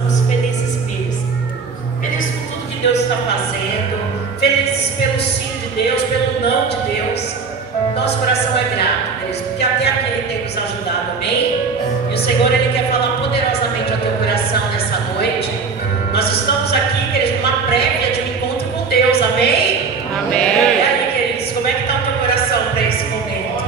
Estamos felizes mesmo. Felizes por tudo que Deus está fazendo. Felizes pelo sim de Deus, pelo não de Deus. Nosso coração é grato, queridos, porque até aqui Ele tem nos ajudado, amém? E o Senhor, Ele quer falar poderosamente ao teu coração nessa noite. Nós estamos aqui, queridos, numa prévia de um encontro com Deus, amém? Amém. E aí, queridos, como é que está o teu coração para esse momento?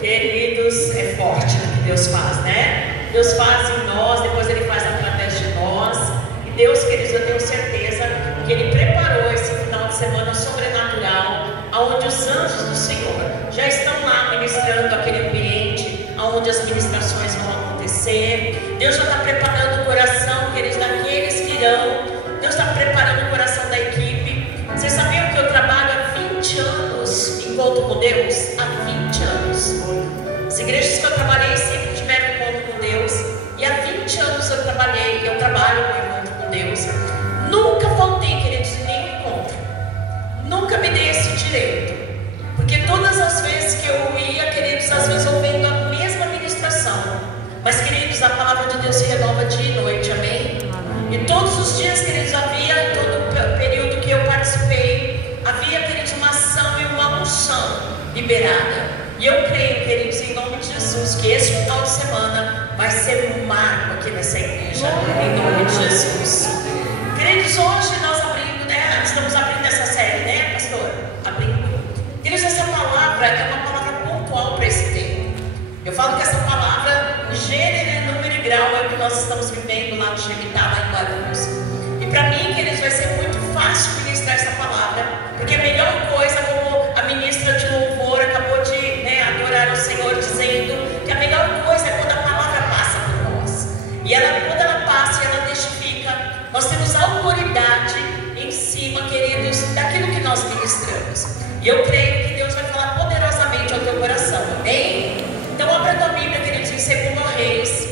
Queridos, é forte o que Deus faz, né? Deus faz em nós, depois Ele faz através de nós. E Deus, queridos, eu tenho certeza que Ele preparou esse final de semana sobrenatural, onde os anjos do Senhor já estão lá ministrando aquele ambiente, onde as ministrações vão acontecer. Deus já está preparando o coração, queridos, daqueles que irão. Deus está preparando o coração da equipe. Vocês sabiam que eu trabalho há 20 anos em encontro com Deus? Há 20 anos. As igrejas que eu trabalhei sempre tiveram encontro com Deus. E há 20 anos eu trabalho com encontro com Deus. Nunca faltei, queridos, em nenhum encontro. Nunca me dei esse direito. Porque todas as vezes que eu ia, queridos, às vezes ouvindo a mesma ministração. Mas, queridos, a palavra de Deus se renova dia e noite, amém? E todos os dias, queridos, havia, em todo o período que eu participei, havia, queridos, uma ação e uma unção liberada. E eu creio, queridos, em nome de Jesus, que esse final de semana vai ser um marco aqui nessa igreja, em nome de Jesus. Queridos, hoje nós estamos abrindo essa série, né, pastor? Abrindo. Queridos, essa palavra é uma palavra pontual para esse tempo. Eu falo que essa palavra, gênero, número e grau, é o que nós estamos vivendo lá no Shemitah, lá em Guarulhos. E para mim, queridos, vai ser muito fácil ministrar essa palavra, porque a melhor coisa, como a ministra de louvor acabou de adorar o Senhor, dizendo que a melhor coisa é quando a palavra passa por nós. E quando ela passa e ela testifica, nós temos autoridade em cima, queridos, daquilo que nós ministramos. E eu creio que Deus vai falar poderosamente ao teu coração, amém? Então abra a tua Bíblia, queridos, em 2 Reis,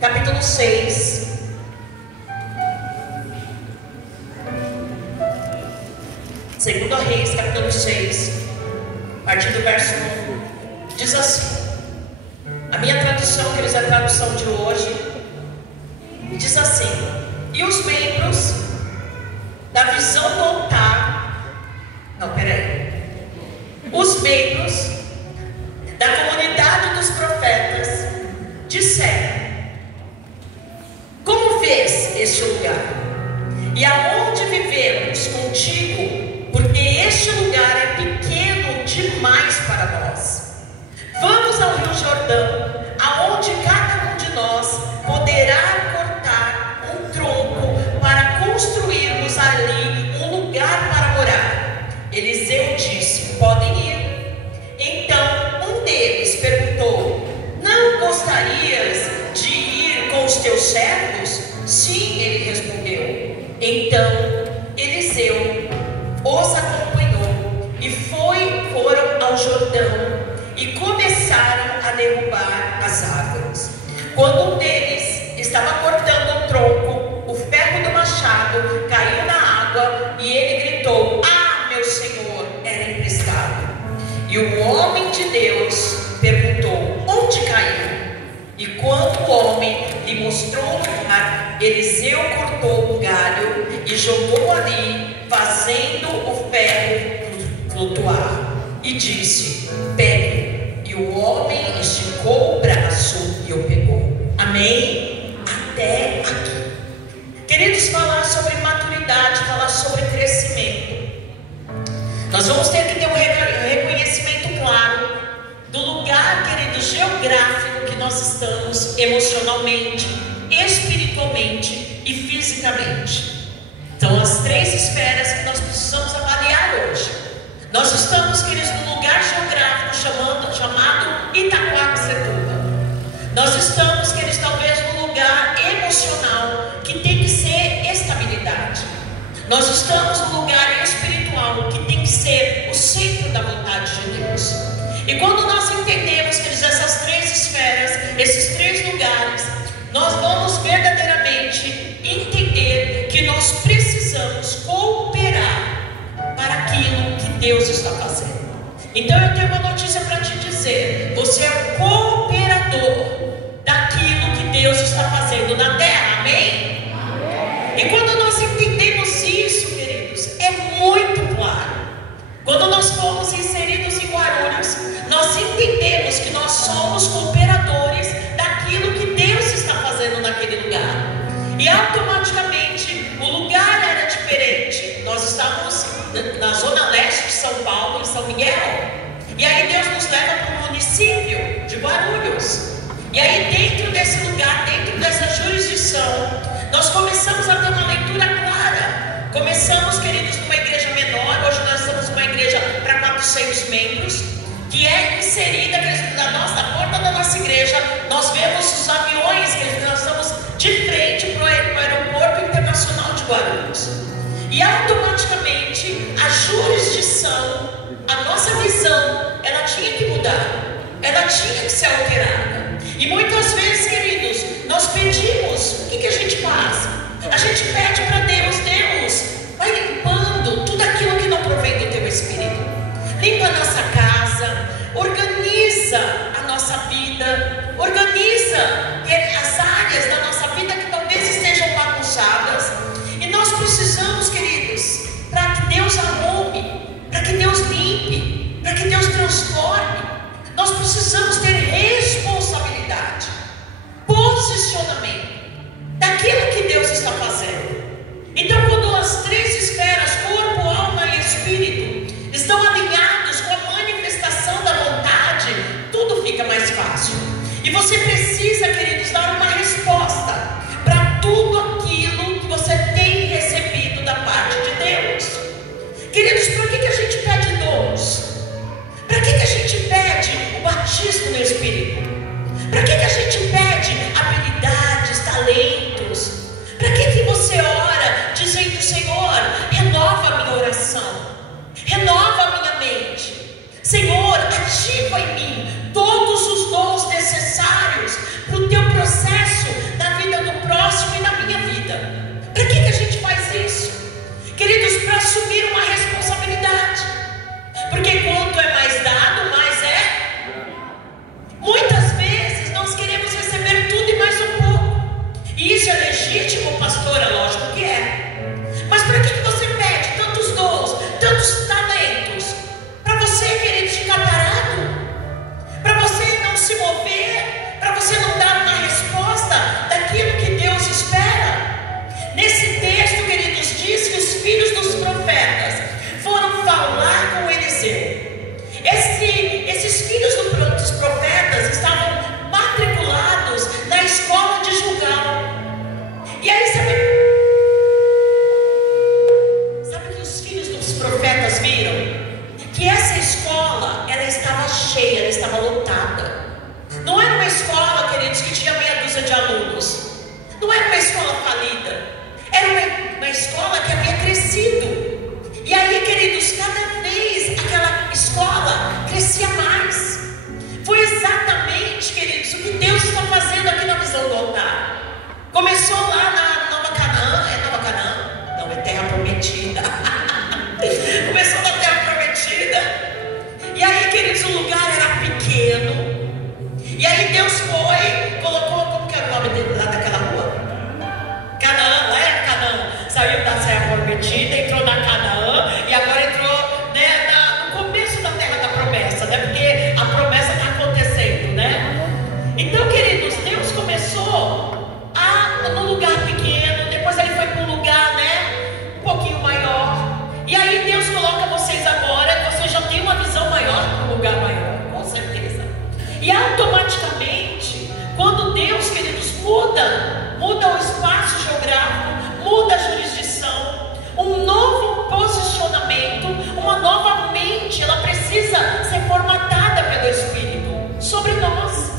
capítulo 6. Segundo Reis, capítulo 6, a partir do verso 1, diz assim. A minha tradução, queridos, é a tradução de hoje, diz assim: e os membros da visão do altar, os membros da comunidade dos profetas disseram: como vês este lugar? E aonde vivemos contigo? Porque este lugar é pequeno demais para nós. Vamos ao Rio Jordão, aonde cada um de nós poderá cortar um tronco para construirmos ali um lugar para morar. Eliseu disse: podem ir. Então um deles perguntou: não gostarias de ir com os teus servos? Sim, ele respondeu. Então Eliseu os acompanhou e foram ao Jordão e começaram a derrubar as árvores. Quando um deles estava cortando o tronco, o ferro do machado caiu na água e ele gritou: ah, meu senhor, era emprestado. E o homem de Deus perguntou: onde caiu? E quando o homem lhe mostrou o lugar, Eliseu cortou um galho e jogou ali, fazendo o ferro flutuar. E disse: pegue. E o homem esticou o braço e o pegou. Amém? Até aqui. Queridos, falar sobre maturidade, falar sobre crescimento. Nós vamos ter que ter um reconhecimento claro do lugar, querido, geográfico que nós estamos emocionalmente, espiritualmente e fisicamente. Então, as 3 esferas que nós precisamos avaliar hoje. Nós estamos, queridos, num lugar geográfico chamado Itaquaquecetuba. Nós estamos, queridos, talvez num lugar emocional que tem que ser estabilidade. Nós estamos num lugar espiritual que tem que ser o centro da vontade de Deus. E quando nós entendemos, queridos, essas 3 esferas, esses 3 lugares, nós vamos verdadeiramente entender que nós precisamos cooperar para aquilo que Deus está fazendo. Então eu tenho uma notícia para te dizer: você é o cooperador daquilo que Deus está fazendo na terra. começamos, queridos, numa igreja menor. Hoje nós estamos numa igreja para 400 membros, que é inserida, queridos, na porta da nossa igreja. Nós vemos os aviões, queridos, nós estamos de frente para o aeroporto internacional de Guarulhos. E automaticamente a jurisdição, a nossa visão, ela tinha que mudar, ela tinha que ser alterada. E muitas vezes, queridos, nós pedimos, o que a gente faz? A gente pede para Deus: Deus, vai limpando tudo aquilo que não provém do Teu Espírito. Limpa a nossa casa, organiza a nossa vida, organiza as áreas da nossa vida que talvez estejam bagunçadas. E nós precisamos, queridos, para que Deus arrume, para que Deus limpe, para que Deus transforme, nós precisamos ter responsabilidade, posicionamento daquilo que Deus está fazendo. Então, quando as três esferas, corpo, alma e espírito, estão alinhados com a manifestação da vontade, tudo fica mais fácil. E você precisa, queridos, dar uma resposta para tudo aquilo que você tem recebido da parte de Deus. Queridos, para que a gente pede dons? Para que a gente pede o batismo no Espírito? Para que a gente pede habilidades, talentos? Para que você ora dizendo: Senhor, renova a minha oração, renova a minha mente, Senhor, ativa em mim todos os dons necessários para o Teu processo na vida do próximo e na minha vida? Para que a gente faz isso? Queridos, para assumir uma responsabilidade. Porque quanto é mais dado, mais é. Muitas vezes nós queremos receber tudo e mais um pouco. E isso é legítimo, pastora? Lógico que é. Mas para que você pede tantos dons, tantos talentos? Para você, querido, ficar parado? Para você não se mover? Para você não dar uma resposta daquilo que Deus espera? Nesse texto, queridos, diz que os filhos dos profetas foram falar com Eliseu. Esses filhos dos profetas estavam matriculados na escola de Gilgal. E aí sabe que os filhos dos profetas viram? Que essa escola, ela estava cheia, ela estava lotada. Não era uma escola, queridos, que tinha meia dúzia de alunos. Não era uma escola falida. Era uma escola que havia crescido. E aí, queridos, cada vez aquela escola crescia mais. Foi exatamente, queridos, o que Deus está fazendo aqui na Visão do Altar. Começou lá na Nova Canaã. É Nova Canaã? Não, é Terra Prometida. Começou na Terra Prometida. E aí, queridos, o lugar era pequeno. E aí Deus foi, colocou, como que era o nome dele lá daquela rua? Canaã, não é Canaã? Saiu da Terra Prometida, entrou na Canaã e agora entrou, né, no começo da Terra da Promessa, né? Porque a promessa está acontecendo, né? Então, queridos, Deus começou num lugar pequeno, depois Ele foi para um lugar, né, um pouquinho maior. E aí Deus coloca vocês agora, vocês já têm uma visão maior para um lugar maior, com certeza. E automaticamente, quando Deus, queridos, muda o espaço geográfico, muda a jurisdição, um novo posicionamento, uma nova mente, ela precisa ser formatada pelo Espírito sobre nós.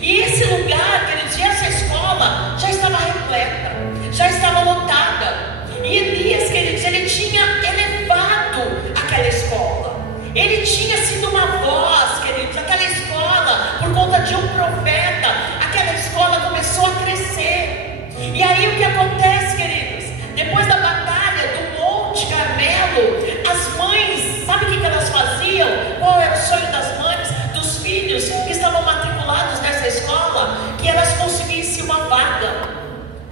E esse lugar, queridos, e essa escola já estava repleta, já estava lotada. E Elias, queridos, ele tinha elevado aquela escola. Ele tinha sido uma voz, queridos, aquela escola, por conta de um profeta, aquela escola começou a crescer. E aí o que acontece, queridos? Depois da batalha do Monte Carmelo, as mães, sabe o que elas faziam? Qual era o sonho das mães, dos filhos que estavam matriculados nessa escola? Que elas conseguissem uma vaga.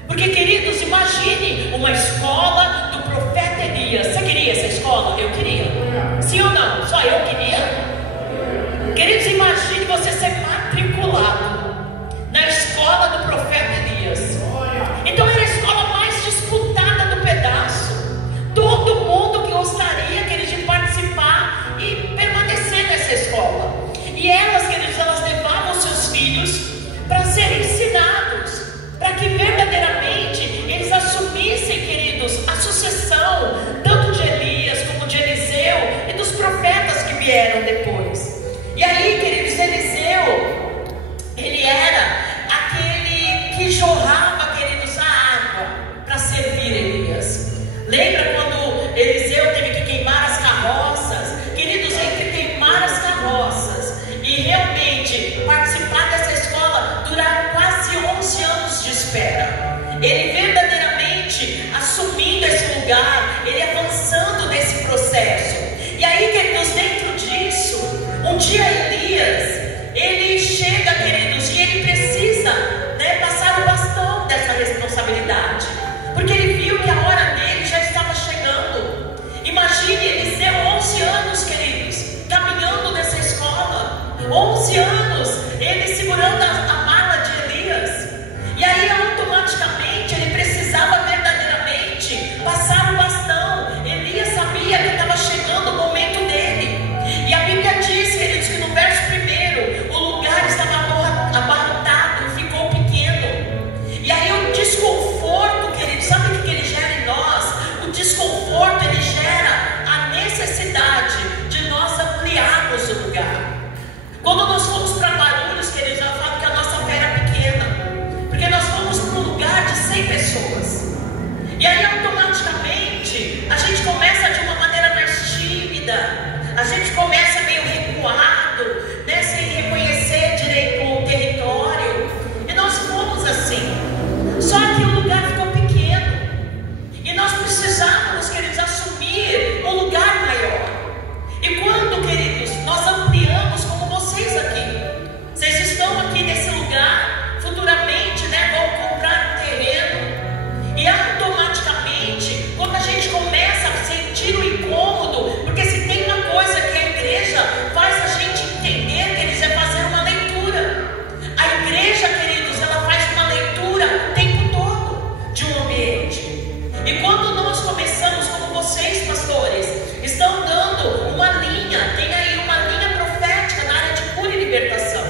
Porque, queridos, imagine uma escola do profeta Elias. Você queria essa escola? Eu queria. Sim ou não? Só eu queria? Queridos, imagine você ser matriculado ele verdadeiramente assumindo esse lugar, ele avançando nesse processo. E aí, queridos, dentro disso, um dia Elias, ele chega, queridos, e ele precisa, passar o bastão dessa responsabilidade, porque ele viu que a hora dele já estava chegando. Imagine Eliseu, 11 anos, queridos, caminhando nessa escola, 11 anos, ele segurando a mala de Elias, e aí automaticamente ele precisava verdadeiramente passar o bastão. Elias sabia que estava chegando o momento dele, e a Bíblia diz, queridos, que no verso 1, o lugar estava abarrotado, ficou pequeno, e aí o desconforto, queridos, sabe o que ele gera em nós? O desconforto, ele gera a necessidade de nós ampliarmos o lugar. Quando nós fomos para Guarulhos, queridos, eu falo que a nossa fé era pequena, porque nós fomos para um lugar de 100 pessoas, e aí automaticamente a gente começa de uma maneira mais tímida, a gente começa meio recuado, sem reconhecer direito o território, e nós fomos assim. Só que o lugar ficou pequeno, e nós precisávamos, queridos, assumir um lugar maior. E quando, queridos, nós ampliamos, como vocês aqui, vocês estão aqui nesse lugar, futuramente, vão comprar um terreno, e automaticamente, quando a gente começa a sentir o incômodo, porque se tem uma coisa que a igreja faz a gente entender, queridos, é fazer uma leitura. A igreja, queridos, ela faz uma leitura o tempo todo de um ambiente. E quando nós começamos, como vocês, pastores, estão dando uma linha, tem aí uma linha profética na área de cura e libertação.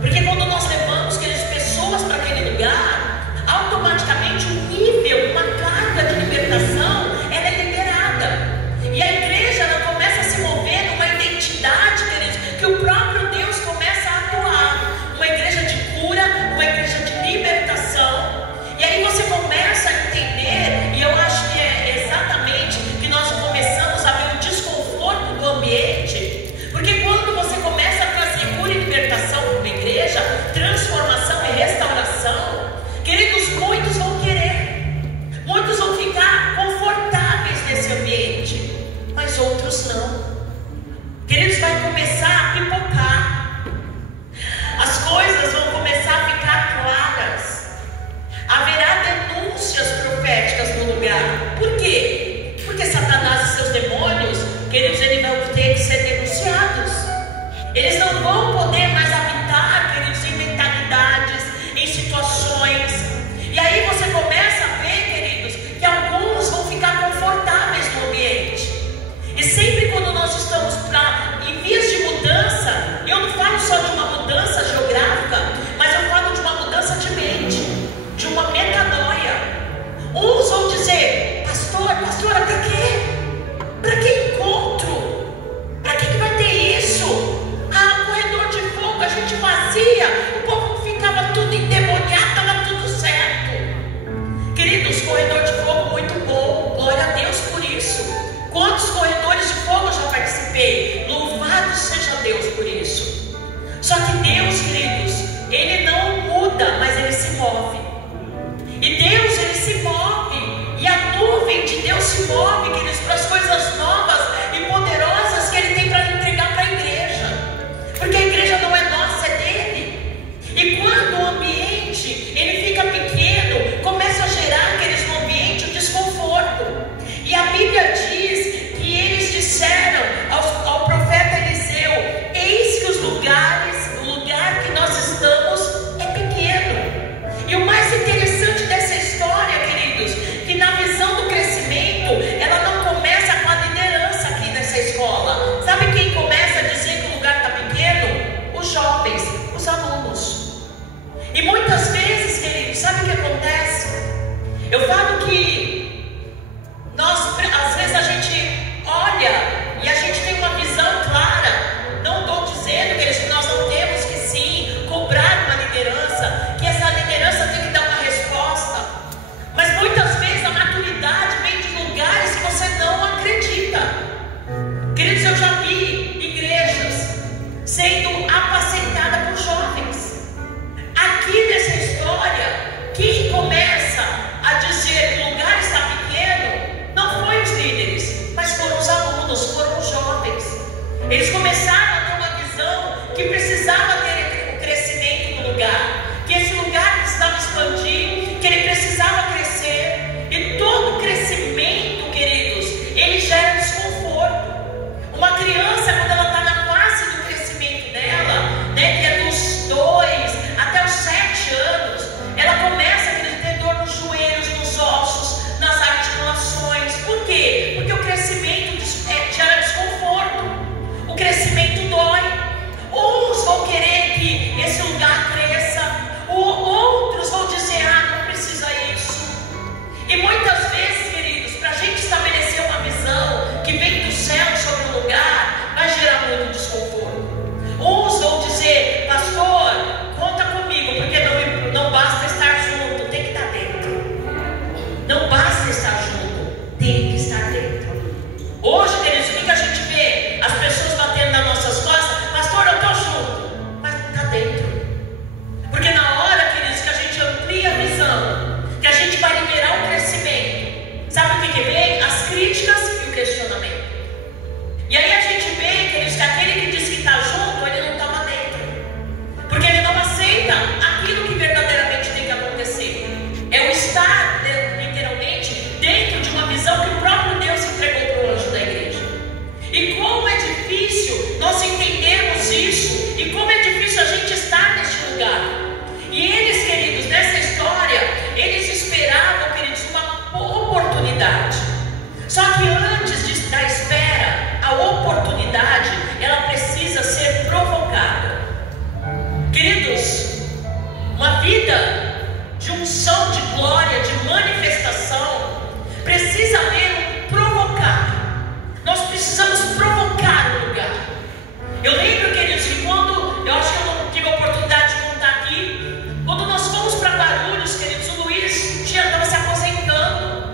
Porque quando nós levamos, queridos, pessoas para aquele lugar, automaticamente um nível, uma carga de libertação, ela é liberada. E a igreja, ela começa a se mover numa identidade, queridos, que o próprio Deus começa a atuar. Uma igreja de cura, uma igreja de libertação. E aí você começa a entender, e eu acho que é exatamente que nós começamos a ver o desconforto do ambiente, porque quando você começa a trazer cura e libertação para uma igreja, transformação e restauração, queridos, muitos vão querer, muitos vão ficar confortáveis nesse ambiente, mas outros não. Queridos, vai começar a pipocar, as coisas vão começar a ficar claras, haverá denúncias proféticas no lugar. Por quê? Porque Satanás e seus demônios, queridos, eles vão ter que ser denunciados. Eles não vão poder mais habitar, queridos, em mentalidades, em situações. E aí você começa a ver, queridos, que alguns vão ficar confortáveis no ambiente. E sempre quando nós estamos em vias de mudança, eu não falo só de uma mudança geográfica, mas eu falo de uma mudança de mente, de uma metanoia. Uns vão dizer: pastora, para quê? Para que encontro? Para que vai ter isso? Corredor de fogo, a gente fazia, o povo ficava tudo endemoniado, estava tudo certo. Queridos, corredor de fogo muito bom, glória a Deus por isso. Quantos corredores de fogo eu já participei? Louvado seja Deus por isso. Só que Deus, queridos, Ele não muda, mas Ele se move. E Deus, Ele se move. E a nuvem de Deus se move, queridos, para as coisas novas e poderosas que Ele tem para entregar para a igreja. Porque a igreja não é nossa, é dele. E quando o ambiente ele fica pequeno, começa a gerar, queridos, no ambiente o desconforto. E a Bíblia diz que eles disseram ao profeta Eliseu: eis que o lugar que nós estamos é pequeno. E o mais interessante dessa história, queridos, que na visão do crescimento, ela não começa com a liderança Só que antes da espera, a oportunidade, ela precisa ser provocada. Queridos, uma vida de unção, de glória, de manifestação, precisa haver um provocar. Nós precisamos provocar o lugar. Eu lembro, queridos, que quando, eu acho que eu não tive a oportunidade de contar aqui, quando nós fomos para Guarulhos, queridos, o Luiz estava se aposentando,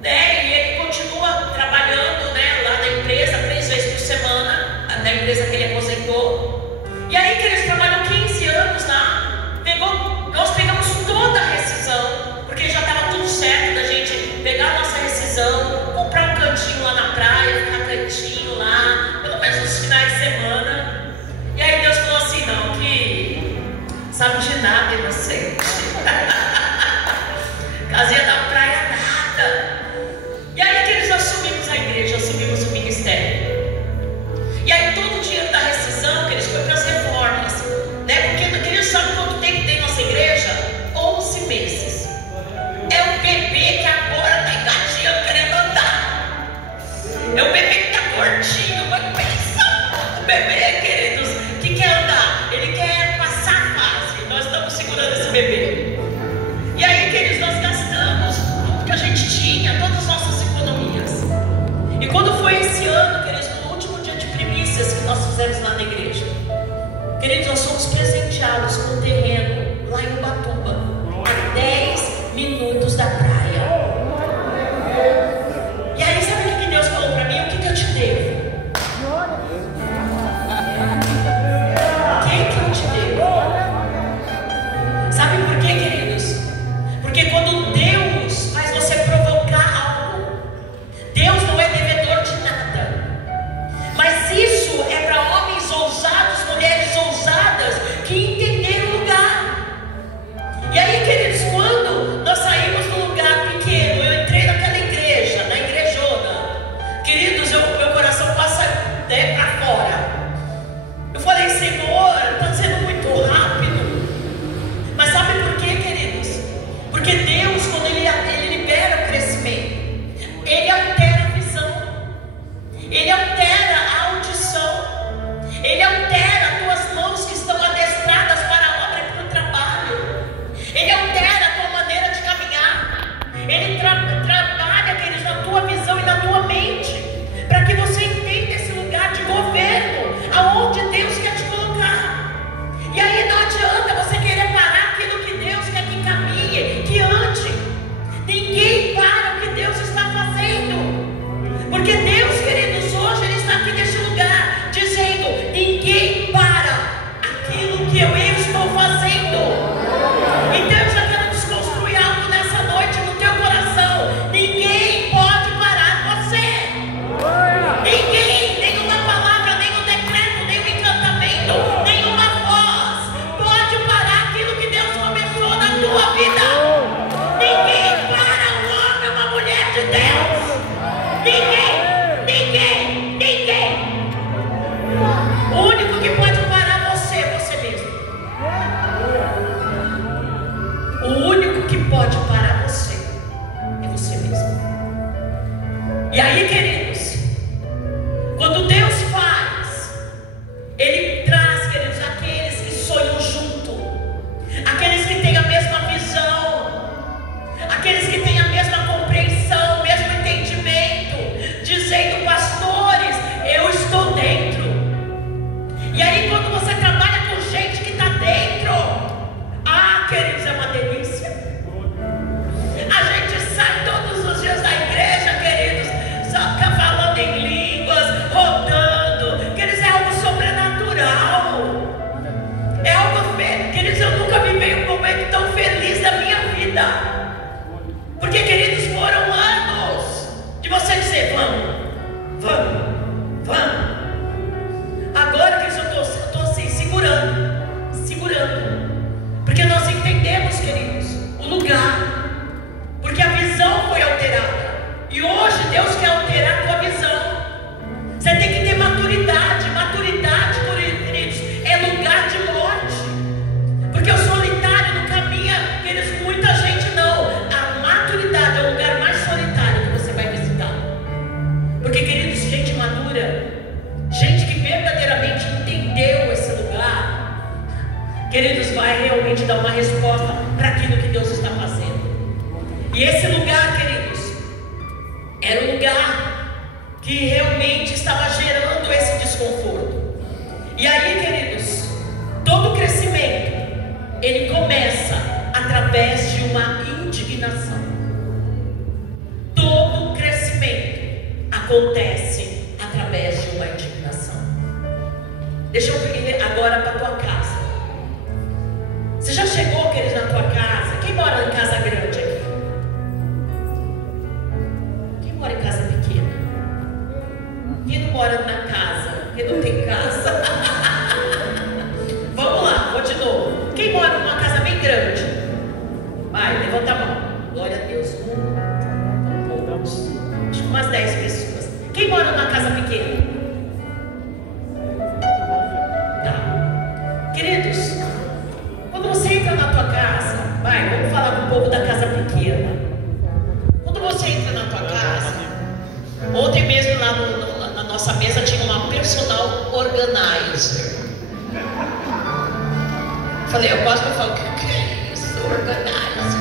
né? E ele continua trabalhando, né, lá na empresa 3 vezes por semana, na empresa que ele aposentou. E aí que ele trabalhou 15 anos lá, nós pegamos toda a rescisão, porque já estava tudo certo da gente pegar a nossa rescisão, que realmente estava gerando esse desconforto. E aí, queridos, todo crescimento, ele começa através de uma indignação. Todo crescimento acontece através de uma indignação. Deixa eu ir agora para a tua casa. Você já chegou, querido, na tua casa? Quem mora em casa grande aqui? Quem mora em casa pequena? Quem não mora na casa? Quem não tem casa? Vamos lá, vou de novo. Quem mora numa casa bem grande? Vai, levanta a mão. Glória a Deus. Acho que umas 10 pessoas. Quem mora numa casa pequena? Tá. Queridos, quando você entra na tua casa, vamos falar com o povo da casa pequena. Quando você entra na tua casa, ontem mesmo lá na nossa mesa tinha uma personal organizer. Falei, eu gosto de falar, o que é isso, organizer?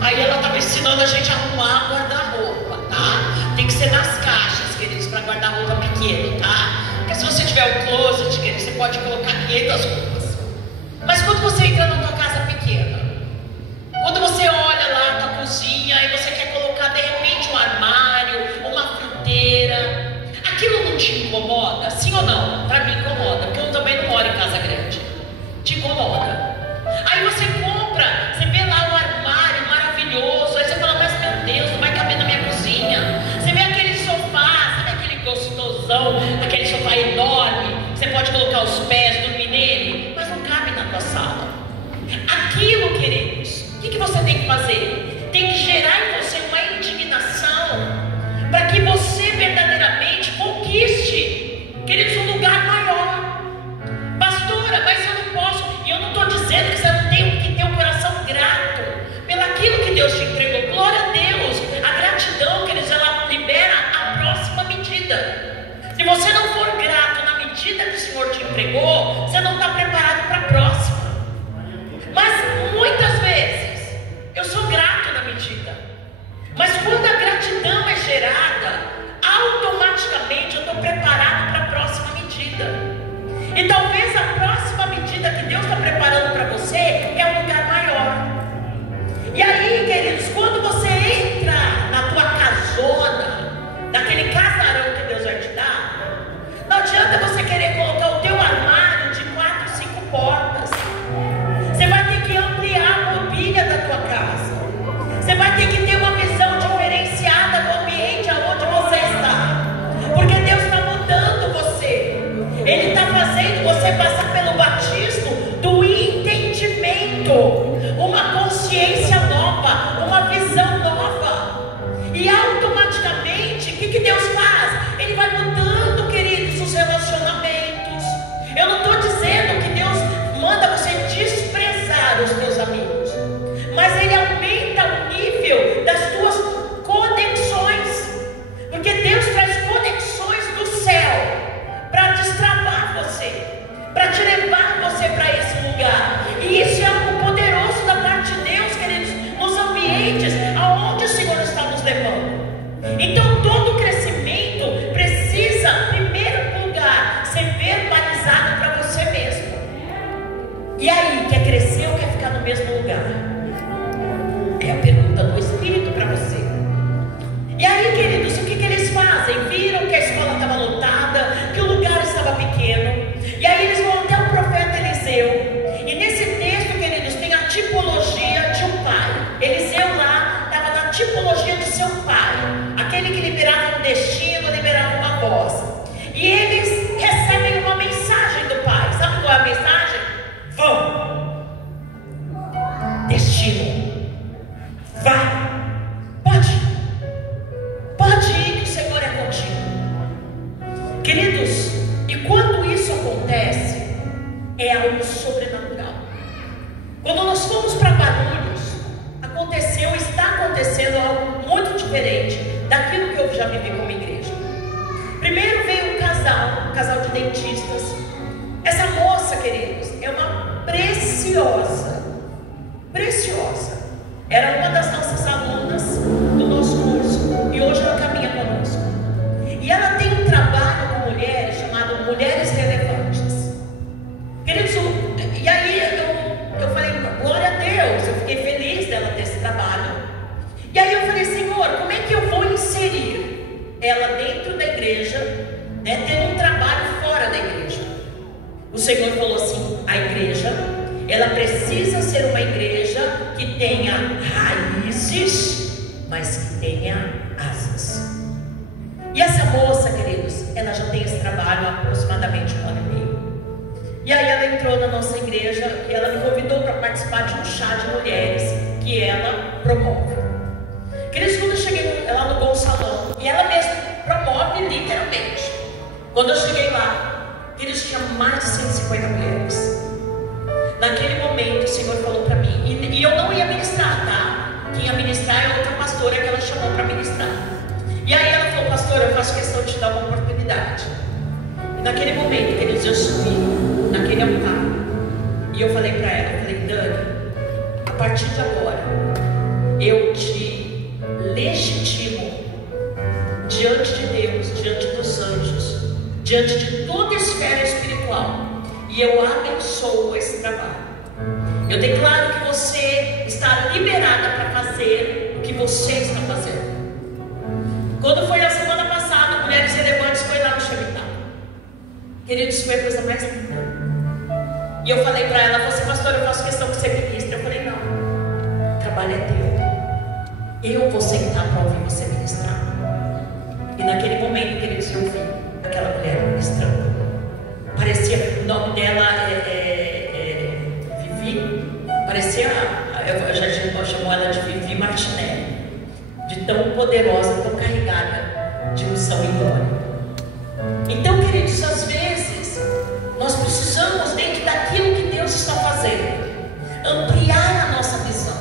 Aí ela estava ensinando a gente a arrumar guarda-roupa, tá? Tem que ser nas caixas, queridos, para guarda-roupa pequeno, tá? Porque se você tiver um closet, queridos, você pode colocar 500 roupas. Mas quando você entra na tua casa pequena, quando você olha lá a tua cozinha e você quer colocar de repente um armário, uma fruteira, aquilo não te incomoda? Sim ou não? Para mim incomoda, porque eu também não moro em casa grande. Te incomoda. Aí você compra, você vê lá o armário maravilhoso, aí você fala, mas meu Deus, não vai caber na minha cozinha. Você vê aquele sofá, sabe aquele gostosão, aquele sofá enorme, você pode colocar os pés, dormir nele, mas não cabe na tua sala. Aquilo, queridos, o que você tem que fazer? Tem que gerar em você uma indignação, para que você verdadeiramente conquiste, queridos, um lugar maior. Pastora, mas eu não posso. E eu não estou dizendo que você não tem que ter um coração grato pelaquilo que Deus te entregou. Glória a Deus. A gratidão, queridos, ela libera a próxima medida. Se você não for grato na medida que o Senhor te entregou, você não está preparado para a próxima. Mas muitas vezes eu sou grato na medida. Mas quando a gratidão é gerada, automaticamente eu estou preparado para a próxima medida. E talvez a próxima medida que Deus está preparando para você é um lugar maior. E aí, queridos, quando você entra na tua casona, naquele casarão que Deus vai te dar, não adianta você querer colocar o teu armário de 4, 5 portas. Você vai ter que ampliar a mobília da tua casa. Você vai ter que ter uma visão diferenciada do ambiente aonde você está. Porque Deus está mudando você. Ele está fazendo você passar pelo batismo do entendimento, uma consciência nova, uma visão nova. E automaticamente, o que Deus faz? Ele vai mudando, queridos, os relacionamentos. Eu não estou dizendo que Deus manda você desprezar os teus amigos, mas Ele aumenta o nível das tuas conexões, porque Deus traz conexões do céu para destravar você, para te levar você para esse lugar. E isso é algo poderoso da parte de Deus, queridos, nos ambientes aonde o Senhor está nos levando. Então todo crescimento precisa, em primeiro lugar, ser verbalizado para você mesmo. E aí, quer crescer ou quer ficar no mesmo lugar? É a pergunta do Espírito para você. E aí, queridos, o que eles fazem? Viram que a escola estava lotada, que o lugar estava pequeno. E aí eles vão até o profeta Eliseu. E nesse texto, queridos, tem a tipologia de um pai. Eliseu lá estava na tipologia de seu pai, aquele que liberava um destino, liberava uma voz. E eles recebem uma mensagem do pai. Sabe qual é a mensagem? Vão. Destino. Vai. Pode ir, que o Senhor é contigo. Queridos, e quando isso acontece, é algo sobrenatural. Quando nós fomos para Guarulhos, está acontecendo algo muito diferente daquilo que eu já vivi como igreja. Primeiro veio um casal de dentistas. Essa moça, queridos, é uma preciosa. Era uma das nossas alunas do nosso curso e hoje ela caminha conosco. E ela Senhor falou assim: a igreja, ela precisa ser uma igreja que tenha raízes, mas que tenha asas. E essa moça, queridos, ela já tem esse trabalho há aproximadamente 1 ano e meio. E aí ela entrou na nossa igreja e ela me convidou para participar de um chá de mulheres que ela promove. Queridos, quando eu cheguei, ela alugou um salão e ela mesma promove literalmente. Quando eu cheguei lá, queridos, tinha mais de 150 mulheres. Naquele momento o Senhor falou para mim, e eu não ia ministrar, tá? Quem ia ministrar é outra pastora que ela chamou para ministrar. E aí ela falou: pastora, eu faço questão de te dar uma oportunidade. E naquele momento, queridos, eu subi naquele altar e eu falei para ela, eu falei: Dani, a partir de agora eu te legitimo diante de Deus, diante dos anjos, diante de toda a esfera espiritual, e eu abençoo esse trabalho. Eu declaro que você está liberada para fazer o que você está fazendo. Quando foi na semana passada, Mulheres Relevantes foi lá no Shemitah. Queridos, foi a coisa mais linda. E eu falei para ela: você, pastora, eu faço questão que você ministre. Eu falei: não, o trabalho é teu. Eu vou sentar para ouvir você ministrar. E naquele momento, queridos, eu vi aquela mulher ministrando. Parecia, o nome dela Vivi. Parecia, eu já chamo ela de Vivi Martinelli. De tão poderosa, tão carregada de unção e glória. Então, queridos, às vezes nós precisamos, dentro daquilo que Deus está fazendo, ampliar a nossa visão.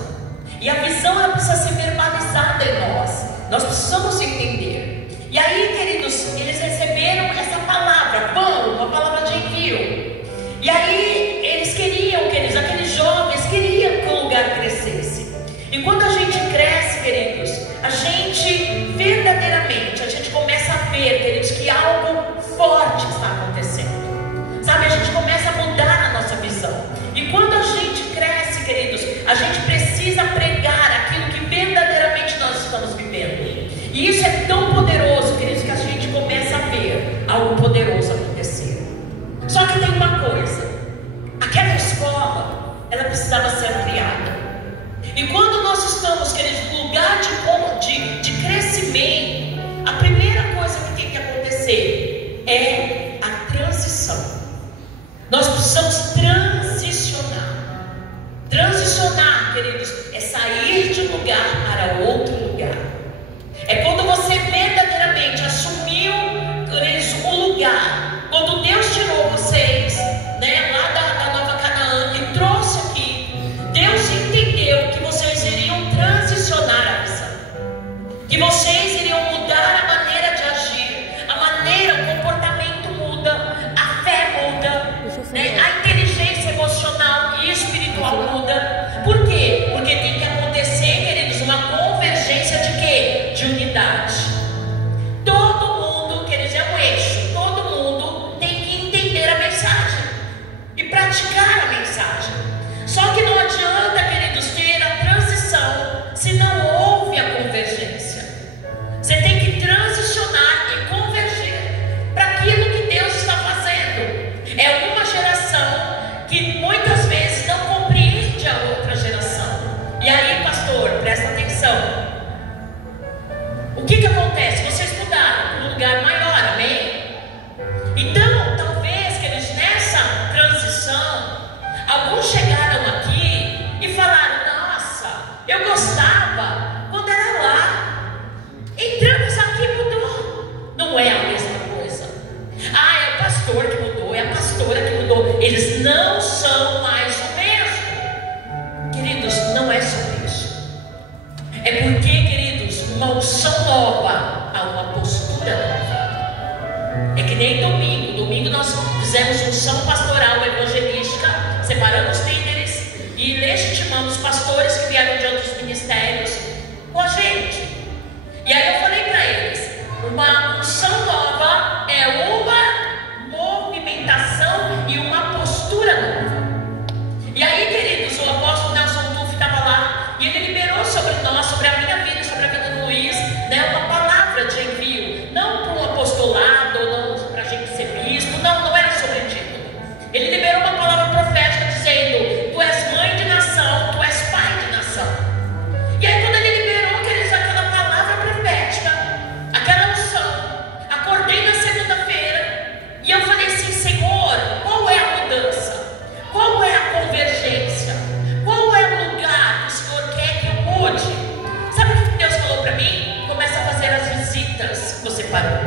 E a visão, ela precisa ser verbalizada em nós. Nós precisamos entender. E aí, queridos, eles receberam essa palavra, vamos, uma palavra de envio. E aí eles queriam, queridos, aqueles jovens queriam que o lugar crescesse. E quando a gente cresce, queridos, a gente verdadeiramente, a gente começa a ver, queridos, que algo forte está acontecendo. Sabe, a gente começa a mudar a nossa visão. E quando a gente cresce, queridos, a gente precisa pregar aquilo que verdadeiramente nós estamos vivendo. E isso é tão poderoso, queridos, que a gente começa a ver algo poderoso acontecer. Só que tem uma coisa: aquela escola, ela precisava ser ampliada. E quando nós estamos, queridos, no lugar de crescimento, a primeira coisa que tem que acontecer é a transição. Nós precisamos transicionar. Transicionar, queridos, é sair de um lugar para outro lugar. É quando você verdadeiramente assumiu, queridos, o lugar. Quando Deus tirou vocês, né, lá da Nova Canaã e trouxe aqui, Deus entendeu que vocês iriam transicionar a visão, que vocês iriam mudar a maneira de agir, a maneira, o comportamento muda, a fé muda, né? A inteligência emocional e espiritual muda. Por quê? Porque tem que acontecer, queridos, uma convergência de quê? De unidade. Todo mundo, queridos, é um eixo. Todo mundo tem que entender a mensagem e praticar a mensagem. Só que não adianta, queridos, ter a transição se não houve a convergência. Você tem que transicionar e converger para aquilo que Deus está fazendo. É uma geração que muitas vezes não compreende a outra geração. E aí, pastor, presta atenção. O que acontece? Vocês mudaram para um lugar maior, amém? Então, talvez, queridos, nessa transição, alguns chegaram aqui e falaram: nossa, eu gostava quando era lá. Entramos aqui e mudou. Não é a mesma coisa. Ah, é o pastor que mudou, é a pastora que mudou. Eles não são mais o mesmo. Queridos, não é sobre isso. É porque, queridos, uma unção nova a uma postura nova. É que nem domingo. Domingo nós fizemos unção pastoral evangelística, separamos líderes e legitimamos pastores que vieram de outros ministérios com a gente. E aí eu falei para eles: uma unção nova é uma movimentação e uma postura nova. E aí, queridos, o apóstolo Nelson Tuff estava lá e ele liberou sobre nós, sobre a minha vida, sobre a vida do Luiz, né, uma palavra de envio, não para um apostolado, não para a gente ser bispo, não era sobre título. Ele separou.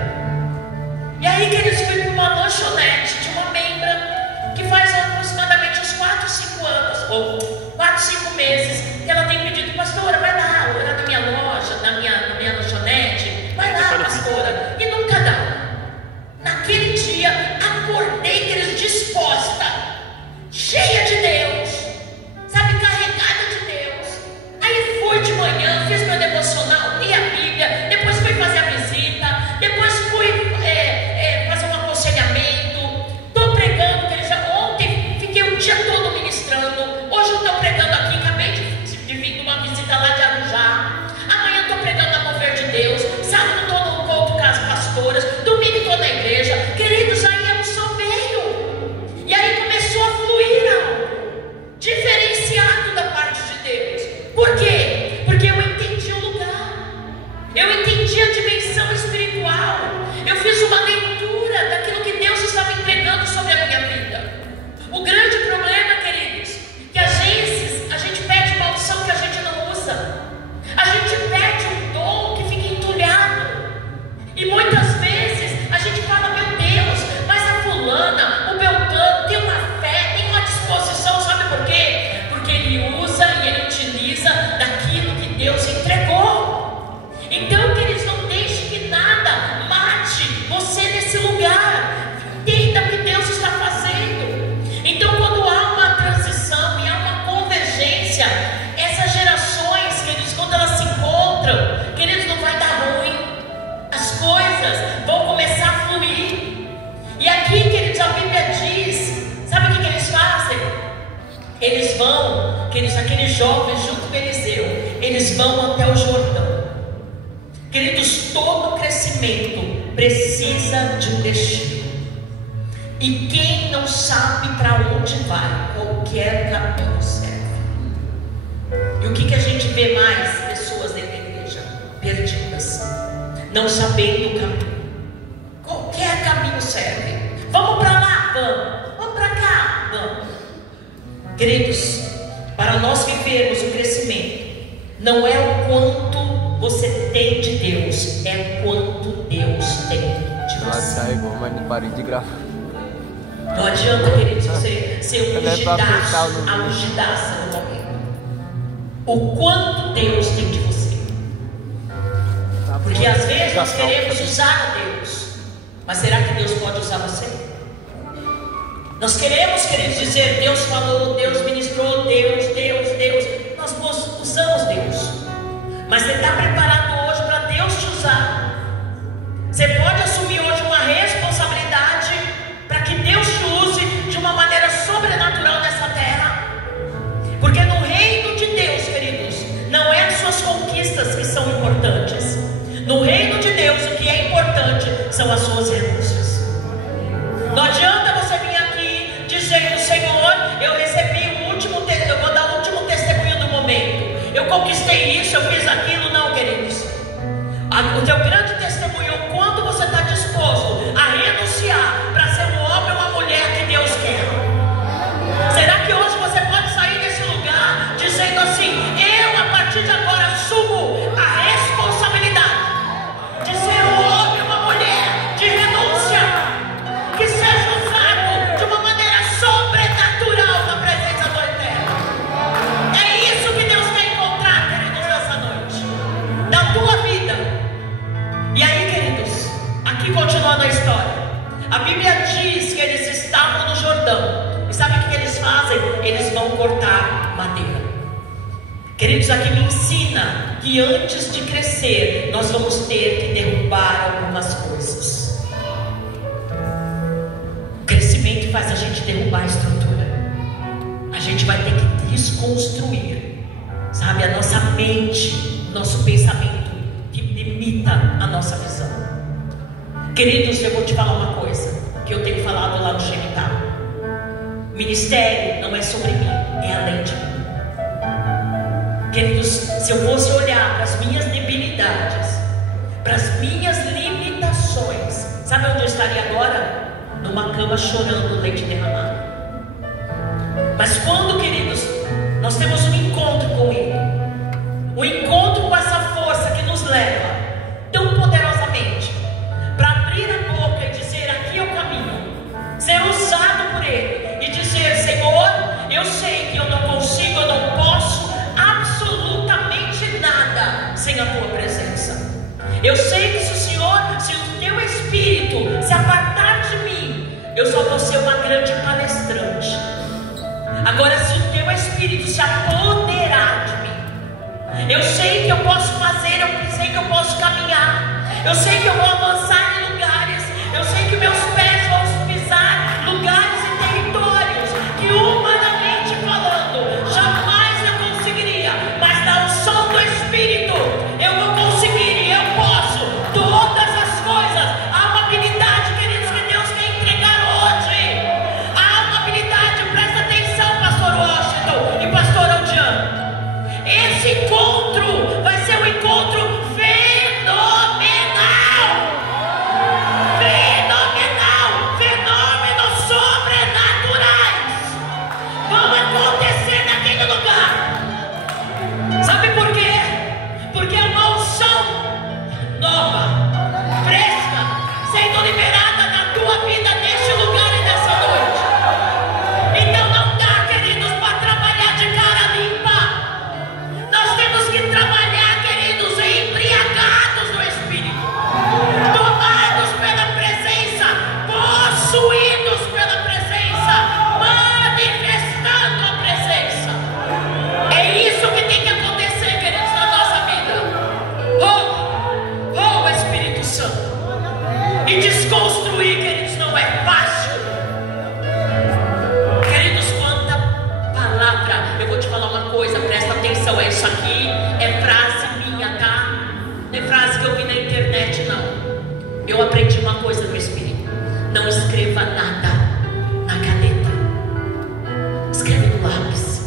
E aí, queridos, fui para uma lanchonete de uma membra que faz aproximadamente uns 4, 5 anos, ou 4, 5 meses, que ela tem pedido: pastora, vai lá, orar na minha loja, na minha lanchonete, vai lá, pastora, e nunca dá. Naquele dia, acordei, queridos, disposta, cheia de Deus, sabe, carregada de Deus. Aí fui de manhã, fiz meu devocional, li a Bíblia, depois fui fazer a visita, depois fui fazer um aconselhamento. Estou pregando, queridos, ontem fiquei o dia todo ministrando, hoje eu estou pregando aqui, acabei de vir de uma visita lá de Arujá, amanhã estou pregando na Mover de Deus, sábado estou no culto com as pastoras, domingo estou na igreja. Queridos, aí a unção veio, e aí começou a fluir algo diferenciado da parte de Deus. Por quê? Porque eu entendi o lugar, eu entendi a dimensão espiritual, eu fiz uma leitura daquilo que Deus estava entregando sobre a minha vida. O grande problema, queridos, que às vezes a gente pede uma unção que a gente não usa, a gente pede um dom que fica entulhado, e muitas vezes a gente fala: meu Deus, mas a fulana, o Beltrano tem uma fé, tem uma disposição. Sabe por quê? Porque ele usa e ele utiliza daquilo que Deus entregou. Então, queridos, não deixe que nada mate você nesse lugar. Entenda o que Deus está fazendo. Então, quando há uma transição e há uma convergência, essas gerações, queridos, quando elas se encontram, queridos, não vai dar ruim. As coisas vão começar a fluir. E aqui, queridos, a Bíblia diz, sabe o que eles fazem? Eles vão, queridos, aqueles jovens junto com Eliseu, eles vão até o Jordão. Queridos, todo crescimento precisa de um destino. E quem não sabe para onde vai, qualquer caminho serve. E o que a gente vê mais? Pessoas dentro da igreja perdidas, não sabendo o caminho. Qualquer caminho serve. Vamos para lá, vamos para cá, vamos. Queridos, para nós vivermos o crescimento, não é o quanto você tem de Deus, é quanto Deus tem de você. Não adianta, queridos, você ser a ungidaça no momento. O quanto Deus tem de você. Porque às vezes nós queremos usar a Deus, mas será que Deus pode usar você? Nós queremos, queridos, dizer: Deus falou, Deus ministrou, Deus. Nós usamos Deus, mas você está preparado hoje para Deus te usar? Você pode assumir hoje uma responsabilidade para que Deus te use de uma maneira sobrenatural nessa terra? Porque no reino de Deus, queridos, não é as suas conquistas que são importantes. No reino de Deus, o que é importante são as suas renúncias. Não adianta você vir aqui dizendo: Senhor, eu recebi o último, eu vou dar o último testemunho do momento, eu conquistei isso, eu fiz aquilo. Não, queridos, o teu grande testemunho é quando você está disposto a renunciar para ser um homem ou uma mulher que Deus quer. Será que hoje você pode sair desse lugar dizendo assim: eu a partir de agora assumo a responsabilidade de ser um homem ou uma mulher de renúncia, que seja usado de uma maneira sobrenatural na presença do Eterno? É isso que Deus quer encontrar, queridos, nessa noite, da tua vida. E aí, queridos, aqui continuando a história, a Bíblia diz que eles estavam no Jordão. E sabe o que eles fazem? Eles vão cortar madeira. Queridos, aqui me ensina que antes de crescer, nós vamos ter que derrubar algumas coisas. O crescimento faz a gente derrubar a estrutura. A gente vai ter que desconstruir, sabe, a nossa mente, nosso pensamento que limita a nossa visão. Queridos, eu vou te falar uma coisa que eu tenho falado lá no Shemitah. Ministério não é sobre mim, é além de mim. Queridos, se eu fosse olhar para as minhas debilidades, para as minhas limitações, sabe onde eu estaria agora? Numa cama chorando leite derramado. Mas quando, queridos, nós temos um encontro com Ele, um encontro com essa força que nos leva tão poderosamente Eu sei que se o teu Espírito se apartar de mim, eu só vou ser uma grande palestrante. Agora, se o teu Espírito se apoderar de mim, eu sei que eu posso fazer, eu sei que eu posso caminhar, eu sei que eu vou avançar em lugares, eu sei que meus pés vão pisar lugares e territórios que, humanamente falando, jamais eu conseguiria, mas na unção do Espírito eu vou conseguir e eu posso todas as coisas. Há uma habilidade, queridos, que Deus quer entregar hoje. Há uma habilidade, presta atenção, pastor Washington e pastor Aldiano. Esse encontro vai ser um encontro fenomenal. Fenômenos sobrenaturais vão acontecer naquele lugar. Sabe por quê? Porque é uma unção nova, fresca, sendo liberada na tua vida neste lugar e nessa noite. Então não dá, queridos, para trabalhar de cara limpa. Nós temos que trabalhar, queridos, embriagados no Espírito, tomados pela presença, possuídos pela presença, manifestando a presença. É isso que tem que acontecer, queridos, na nossa vida. Oh, Espírito Santo. E desconstruir, queridos, não é fácil. Queridos, quanta palavra. Eu vou te falar uma coisa, presta atenção. Isso aqui é frase minha, tá? Não é frase que eu vi na internet, não. Eu aprendi uma coisa no Espírito: não escreva nada na caneta, escreve no lápis.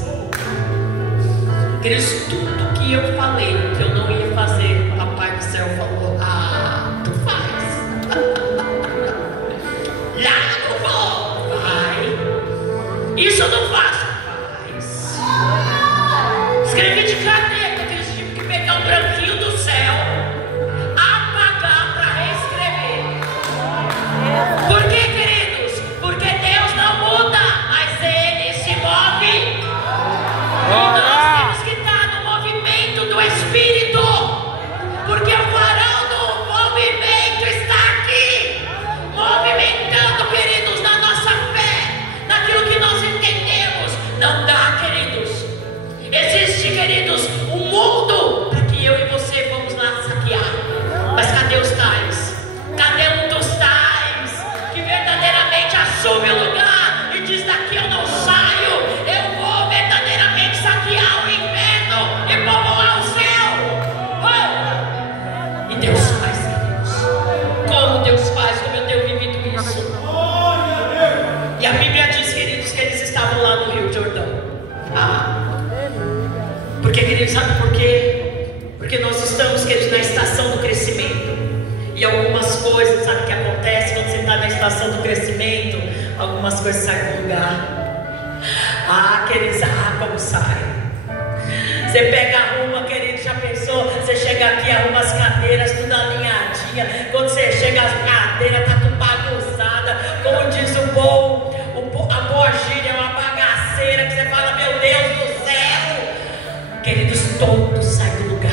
Queridos, tudo que eu falei que eu não ia fazer, o Papai do Céu falou: ah, tu faz. Lá eu não vou. Vai. Isso eu não faço. Faz. Escrevi de caneta, que eles tinham que pegar um branquinho do céu, apagar para reescrever. Por quê, queridos? Porque Deus não muda, mas Ele se move. E nós temos que estar no movimento do Espírito, porque o varão do movimento está aqui, movimentando, queridos, na nossa fé, naquilo que nós entendemos. Não dá, queridos. Existe, queridos, um mundo para que eu e você vamos lá saquear. Mas cadê os tais? Cadê um dos tais que verdadeiramente assume o lugar e diz: daqui eu não saio, eu vou verdadeiramente saquear o inferno e povoar o céu. Oh! E Deus faz, queridos. Como Deus faz, como eu tenho vivido isso. E a Bíblia diz, queridos, que eles estavam lá no Rio Jordão. Porque, queridos, sabe por quê? Porque nós estamos, queridos, na estação do crescimento. E algumas coisas, sabe o que acontece quando você está na estação do crescimento? Algumas coisas saem do lugar. Queridos, como sai. Você pega, arruma, querido, já pensou? Você chega aqui, arruma as cadeiras, tudo alinhadinha. Quando você chega, as cadeiras tá tudo bagunçada. Como diz a boa gíria, é uma bagaceira que você fala: meu Deus do céu. Queridos, todos saem do lugar.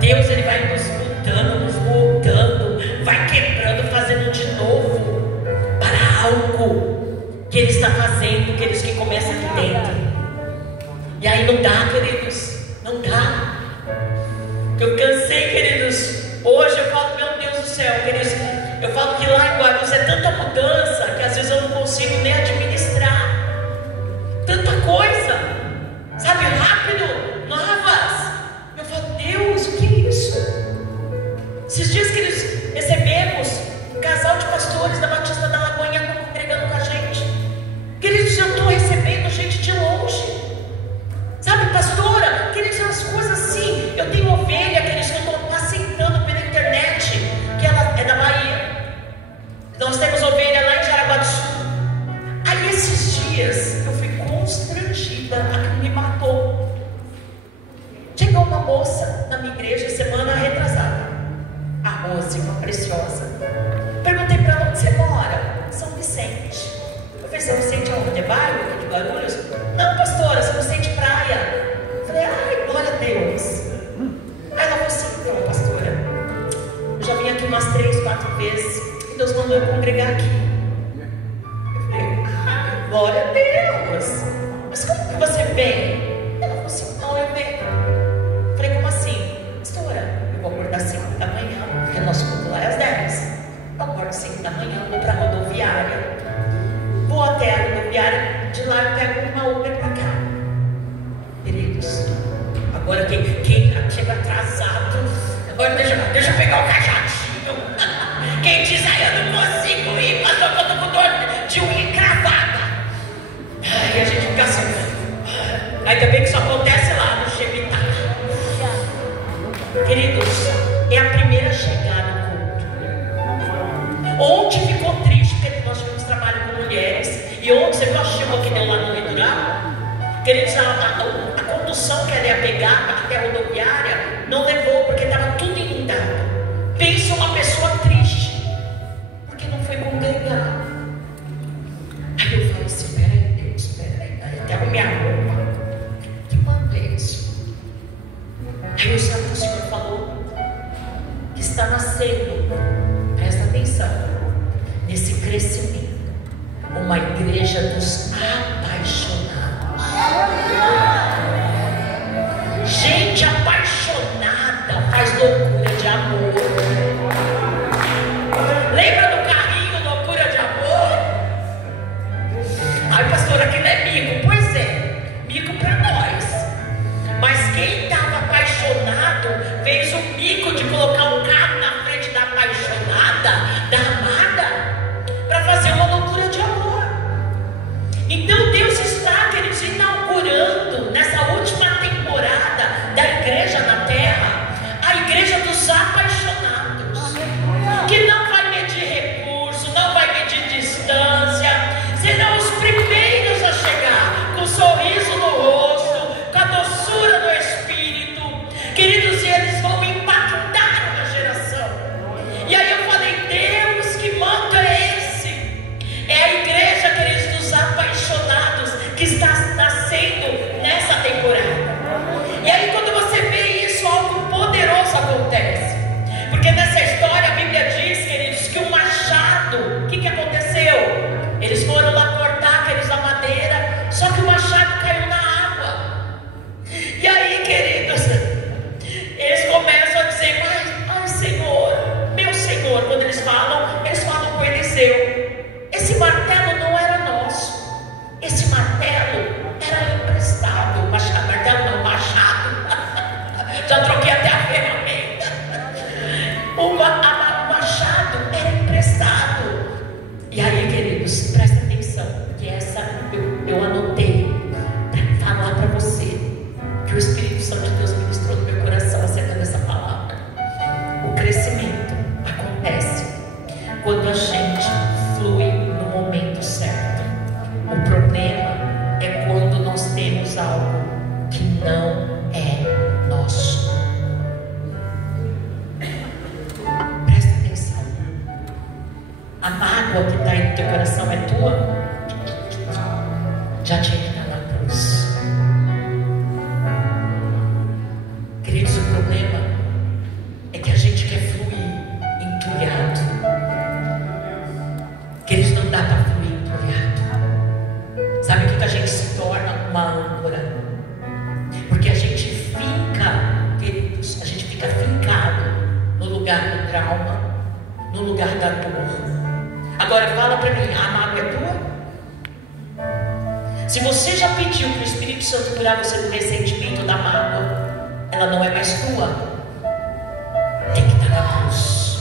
Deus, Ele vai nos mudando, nos moldando, vai quebrando, fazendo de novo para algo que Ele está fazendo, queridos, que começa aqui dentro. E aí não dá, queridos, não dá. Eu cansei, queridos. Hoje eu falo: meu Deus do céu, queridos, eu falo que lá em Guarulhos é tanta mudança que às vezes eu não consigo nem administrar. Tanta coisa, sabe, rápido, novas. Eu falo: Deus, o que é isso? Esses dias que eles recebemos um casal de pastores da Batista da Lagoinha congregando com a gente. Queridos, eu estou recebendo gente de longe. Sabe, pastora, queridos, as coisas assim. Eu tenho ovelha, queridos, que eu estou aceitando pela internet, que ela é da Bahia. Nós temos ovelha lá em Jaraguá do Sul. Aí esses dias eu fui constrangida, aquilo me matou. Chegou uma moça na minha igreja semana retrasada, a Rose, uma preciosa. Perguntei para ela: onde você mora? São Vicente. Eu falei: São Vicente é onde? É bairro aqui de Guarulhos? Não, pastora, São Vicente praia. Eu falei: ai, glória a Deus. Aí ela falou assim: então, pastora, umas 3, 4 vezes. E Deus mandou eu congregar aqui. Eu falei, glória a Deus. Mas como que você vem? Ela falou assim, não, eu venho. Eu falei, como assim? Pastora, eu vou acordar 5 da manhã, porque o nosso culto lá é às 10. Eu acordo 5 da manhã, vou para a rodoviária. Vou até a rodoviária, de lá eu pego uma Uber para cá. Queridos, agora quem chega atrasado, agora deixa eu pegar o cajadinho. Quem diz, eu não consigo ir, pastor, eu estou com dor de unha encravada. Aí a gente fica assim. Ainda bem que isso acontece lá no Chemitá. Queridos, é a primeira a chegar no culto. Ontem ficou triste, porque nós tivemos trabalho com mulheres. E ontem, você viu a chuva que deu lá no litoral? Queridos, a condução que ela ia pegar até a rodoviária não levou, porque estava tudo inundado. Pensa uma pessoa triste, porque não foi congregar. Aí eu falo assim, peraí, Deus, peraí. Aí até arrumei a roupa. Que mano é isso? Aí o Senhor falou que está nascendo, presta atenção, nesse crescimento, uma igreja dos apaixonados. Gente apaixonada faz loucura de amor. Lembra do carrinho loucura de amor? Ai, pastor, aquilo é mico. Pois é, mico para nós. Mas quem estava apaixonado fez o mico de colocar um carro na frente da apaixonada, da amada, para fazer uma loucura de amor. Então Deus está, queridos, inaugurando nessa última temporada da igreja na terra, a igreja dos apaixonados, que não vai medir recurso, não vai medir distância, serão os primeiros a chegar, com um sorriso no rosto, com a doçura no espírito, queridos, e eles vão impactar uma geração. E aí eu falei, Deus, que manto é esse? É a igreja, queridos, dos apaixonados, que está nascendo nessa temporada. E aí quando você vê isso, algo poderoso acontece. Porque nessa história a Bíblia diz, queridos, que o machado, o que aconteceu? Eles foram lá cortar, queridos, a madeira, só que o machado caiu na água. E aí, queridos, eles começam a dizer, ai Senhor, meu Senhor. Quando eles falam com Eliseu, esse martelo não era nosso, esse martelo era emprestado. Martelo não, machado. Já troquei até a ferramenta. O machado era emprestado. E aí, queridos, presta atenção, que essa eu anotei para falar para você, que o Espírito Santo de Deus ministrou no meu coração acerca dessa palavra. O crescimento acontece quando a gente flui no momento certo. O problema é quando nós temos algo que não é nosso. Presta atenção. A mágoa que está aí no teu coração é tua? Já tinha que estar na cruz. Queridos, o problema é que a gente quer fluir entulhado. Queridos, não dá para fluir entulhado. Sabe o que a gente se torna? Uma âncora. Porque a gente fica, queridos, a gente fica fincado no lugar do trauma, no lugar da dor. Agora fala para mim, a mágoa é tua? Se você já pediu para o Espírito Santo curar você do ressentimento, da mágoa, ela não é mais tua. Tem que estar na cruz.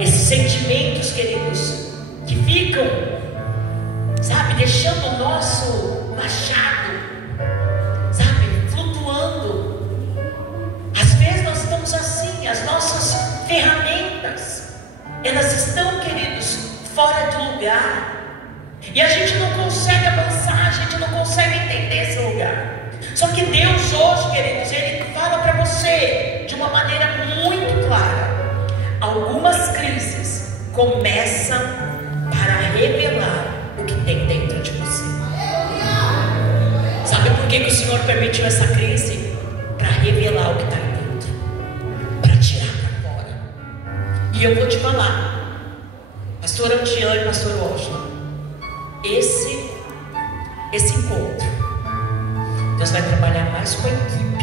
Esses sentimentos, queridos, que ficam, sabe, deixando o nosso machado, sabe, flutuando. Às vezes nós estamos assim, as nossas ferramentas, elas estão, queridos, fora de lugar. E a gente não consegue avançar, a gente não consegue entender esse lugar. Só que Deus hoje, queridos, Ele fala para você de uma maneira muito clara. Algumas crises começam para revelar o que tem dentro de você. Sabe por que o Senhor permitiu essa crise? Para revelar o que está aí dentro, para te E eu vou te falar, pastor Antiane e pastor Washington, esse encontro, Deus vai trabalhar mais com a equipe